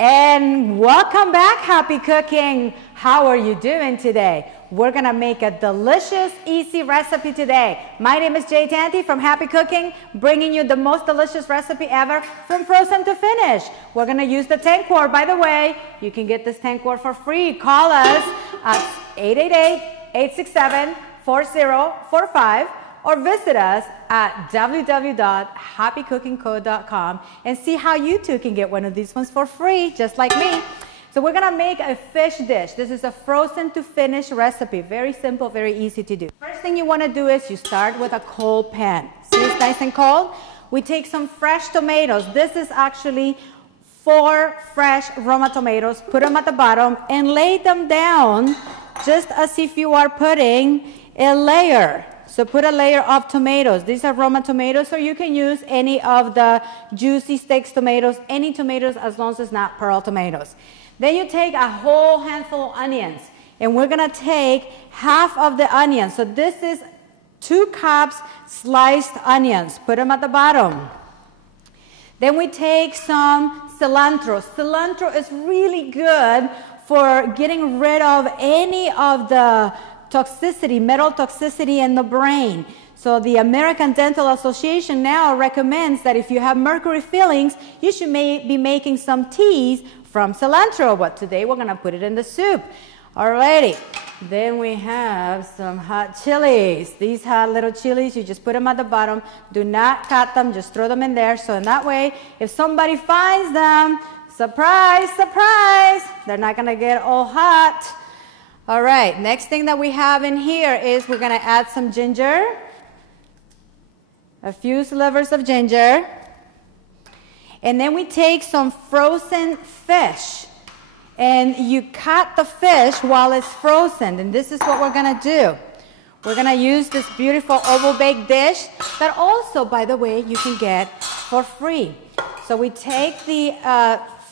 And welcome back, Happy Cooking. How are you doing today? We're gonna make a delicious, easy recipe today. My name is TANTI from Happy Cooking, bringing you the most delicious recipe ever from frozen to finish. We're gonna use the tank quart. By the way, you can get this tank quart for free. Call us at 888-867-4045 or visit us at www.happycookingco.com and see how you too can get one of these ones for free, just like me. So we're gonna make a fish dish. This is a frozen to finish recipe. Very simple, very easy to do. First thing you wanna do is you start with a cold pan. See, it's nice and cold? We take some fresh tomatoes. This is actually 4 fresh Roma tomatoes. Put them at the bottom and lay them down just as if you are putting a layer. So put a layer of tomatoes. These are Roma tomatoes, so you can use any of the juicy steaks tomatoes, any tomatoes as long as it's not pearl tomatoes. Then you take a whole handful of onions, and we're gonna take half of the onions. So this is 2 cups sliced onions. Put them at the bottom. Then we take some cilantro. Cilantro is really good for getting rid of any of the toxicity, metal toxicity in the brain. So the American Dental Association now recommends that if you have mercury fillings, you should be making some teas from cilantro, but today we're gonna put it in the soup. Alrighty, then we have some hot chilies. These hot little chilies, you just put them at the bottom. Do not cut them, just throw them in there. So in that way, if somebody finds them, surprise, surprise, they're not gonna get all hot. All right, next thing that we have in here is we're gonna add some ginger. A few slivers of ginger. And then we take some frozen fish. And you cut the fish while it's frozen. And this is what we're gonna do. We're gonna use this beautiful oval baked dish that also, by the way, you can get for free. So we take the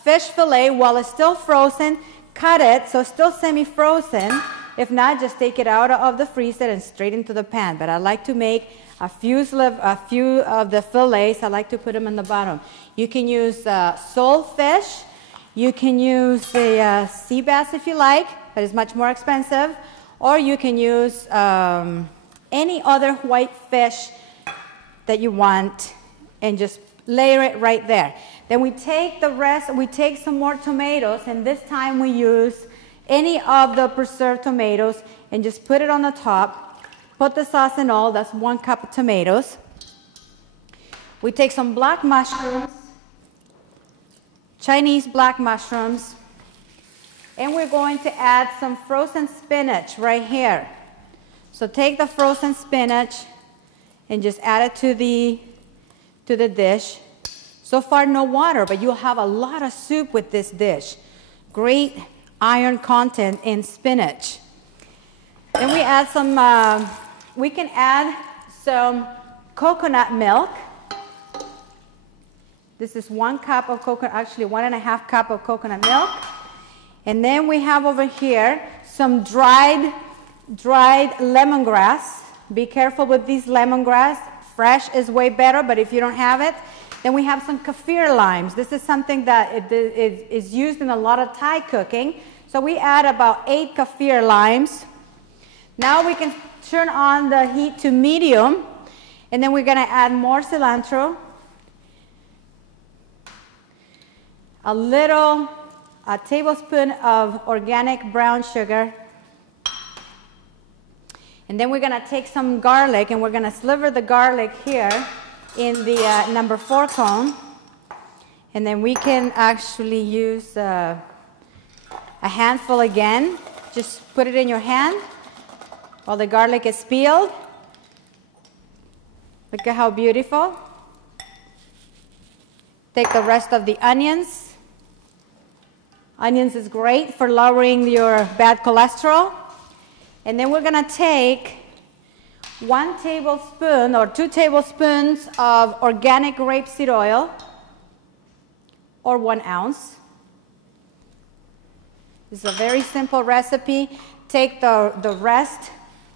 fish fillet while it's still frozen, cut it so it's still semi-frozen. If not, just take it out of the freezer and straight into the pan. But I like to make a few of the fillets. I like to put them in the bottom. You can use salt fish. You can use a sea bass if you like, but it's much more expensive. Or you can use any other white fish that you want and just layer it right there. Then we take the rest, we take some more tomatoes, and this time we use any of the preserved tomatoes and just put it on the top. Put the sauce and all, that's 1 cup of tomatoes. We take some black mushrooms, Chinese black mushrooms, and we're going to add some frozen spinach right here. So take the frozen spinach and just add it to the dish. So far, no water, but you'll have a lot of soup with this dish. Great iron content in spinach. Then we add some, we can add some coconut milk. This is 1 cup of coconut, actually 1.5 cup of coconut milk. And then we have over here some dried lemongrass. Be careful with these lemongrass. Fresh is way better, but if you don't have it, then we have some kaffir limes. This is something that is used in a lot of Thai cooking. So we add about 8 kaffir limes. Now we can turn on the heat to medium, and then we're gonna add more cilantro, a tablespoon of organic brown sugar, and then we're gonna take some garlic and we're gonna sliver the garlic here in the number 4 cone. And then we can actually use a handful again. Just put it in your hand while the garlic is peeled. Look at how beautiful. Take the rest of the onions. Onions is great for lowering your bad cholesterol. And then we're gonna take 1 tablespoon or 2 tablespoons of organic rapeseed oil, or 1 ounce. This is a very simple recipe. Take the rest,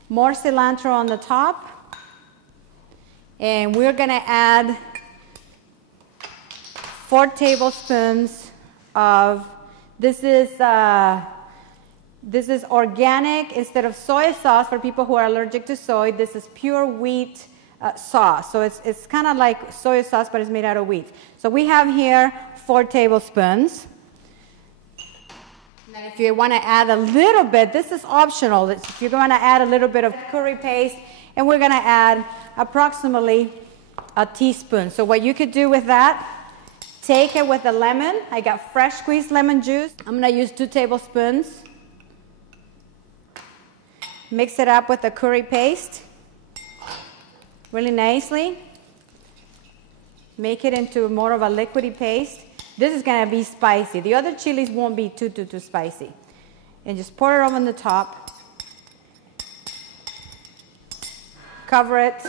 more cilantro on the top, and we're gonna add 4 tablespoons of, this is organic instead of soy sauce for people who are allergic to soy. This is pure wheat sauce. So it's kind of like soy sauce, but it's made out of wheat. So we have here 4 tablespoons. And then if you want to add a little bit, this is optional. If you're going to add a little bit of curry paste, and we're going to add approximately a teaspoon. So what you could do with that, take it with a lemon. I got fresh squeezed lemon juice. I'm going to use 2 tablespoons. Mix it up with the curry paste really nicely. Make it into more of a liquidy paste. This is going to be spicy. The other chilies won't be too spicy. And just pour it over on the top. Cover it.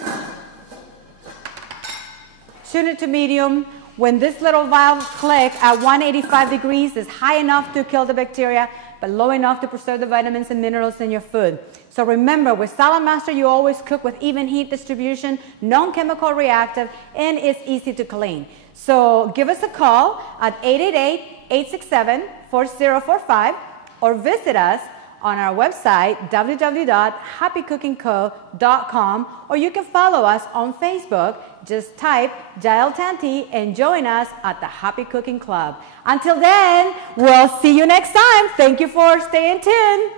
Tune it to medium. When this little valve clicks at 185 degrees, it's high enough to kill the bacteria, but low enough to preserve the vitamins and minerals in your food. So remember, with Saladmaster, you always cook with even heat distribution, non-chemical reactive, and it's easy to clean. So give us a call at 888-867-4045 or visit us on our website, www.happycookingco.com, or you can follow us on Facebook. Just type JAEL TANTI and join us at the Happy Cooking Club. Until then, we'll see you next time. Thank you for staying tuned.